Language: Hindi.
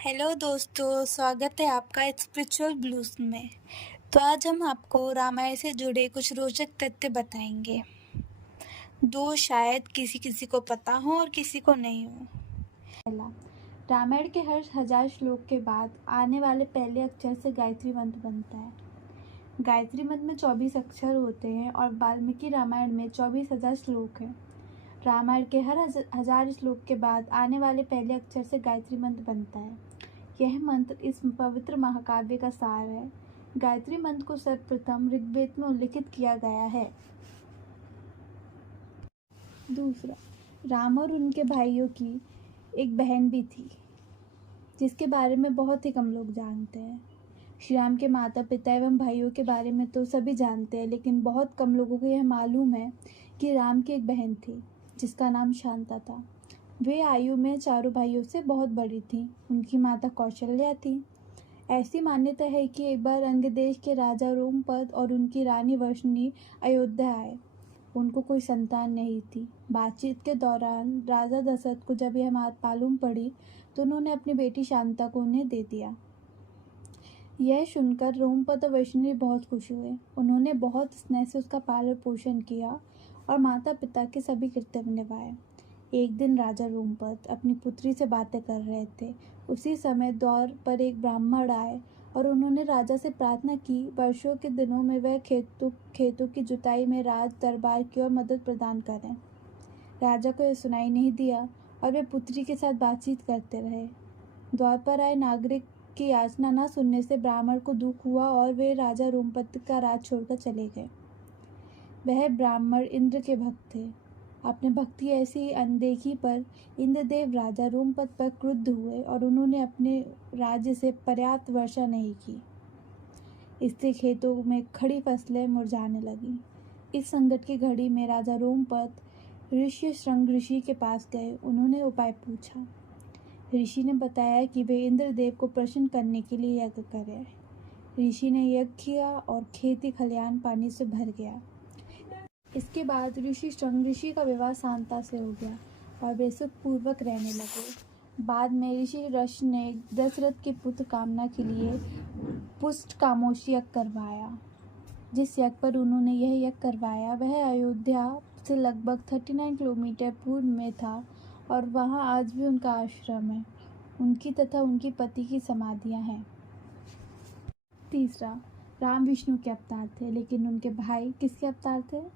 हेलो दोस्तों, स्वागत है आपका स्पिरिचुअल ब्लूज में। तो आज हम आपको रामायण से जुड़े कुछ रोचक तथ्य बताएंगे, दो शायद किसी किसी को पता हो और किसी को नहीं हो। पहला, रामायण के हर 1000 श्लोक के बाद आने वाले पहले अक्षर से गायत्री मंत्र बनता है। गायत्री मंत्र में 24 अक्षर होते हैं और वाल्मीकि रामायण में 24,000 श्लोक हैं। रामायण के हर 1000 श्लोक के बाद आने वाले पहले अक्षर से गायत्री मंत्र बनता है। यह मंत्र इस पवित्र महाकाव्य का सार है। गायत्री मंत्र को सर्वप्रथम ऋग्वेद में उल्लिखित किया गया है। दूसरा, राम और उनके भाइयों की एक बहन भी थी, जिसके बारे में बहुत ही कम लोग जानते हैं। श्री राम के माता पिता एवं भाइयों के बारे में तो सभी जानते हैं, लेकिन बहुत कम लोगों को यह मालूम है कि राम की एक बहन थी जिसका नाम शांता था। वे आयु में चारों भाइयों से बहुत बड़ी थी। उनकी माता कौशल्या थी। ऐसी मान्यता है कि एक बार अंग देश के राजा रोमपद और उनकी रानी वर्षणी अयोध्या आए। उनको कोई संतान नहीं थी। बातचीत के दौरान राजा दशरथ को जब यह बात मालूम पड़ी तो उन्होंने अपनी बेटी शांता को उन्हें दे दिया। यह सुनकर रोमपद और वर्षणी बहुत खुश हुए। उन्होंने बहुत स्नेह से उसका पालन पोषण किया और माता पिता के सभी कर्तव्य निभाए। एक दिन राजा रोमपद अपनी पुत्री से बातें कर रहे थे। उसी समय द्वार पर एक ब्राह्मण आए और उन्होंने राजा से प्रार्थना की वर्षों के दिनों में वह खेतों की जुताई में राज दरबार की ओर मदद प्रदान करें। राजा को यह सुनाई नहीं दिया और वे पुत्री के साथ बातचीत करते रहे। द्वार पर आए नागरिक की याचना न सुनने से ब्राह्मण को दुख हुआ और वे राजा रोमपद का राज छोड़कर चले गए। वह ब्राह्मण इंद्र के भक्त थे। अपने भक्ति ऐसी अनदेखी पर इंद्रदेव राजा रोमपद पर क्रुद्ध हुए और उन्होंने अपने राज्य से पर्याप्त वर्षा नहीं की। इससे खेतों में खड़ी फसलें मुरझाने लगीं। इस संकट की घड़ी में राजा रोमपद ऋषि श्रृंग ऋषि के पास गए। उन्होंने उपाय पूछा। ऋषि ने बताया कि वे इंद्रदेव को प्रसन्न करने के लिए यज्ञ करें। ऋषि ने यज्ञ किया और खेती खलिहान पानी से भर गया। इसके बाद ऋषि श्रृंग ऋषि का विवाह शांता से हो गया और वे सुखपूर्वक रहने लगे। बाद में ऋषि रश ने दशरथ के पुत्र कामना के लिए पुष्ट कामोशी यज्ञ करवाया। जिस यज्ञ पर उन्होंने यह यज्ञ करवाया वह अयोध्या से लगभग 39 किलोमीटर पूर्व में था और वहाँ आज भी उनका आश्रम है। उनकी तथा उनकी पति की समाधियाँ हैं। तीसरा, राम विष्णु के अवतार थे, लेकिन उनके भाई किसके अवतार थे?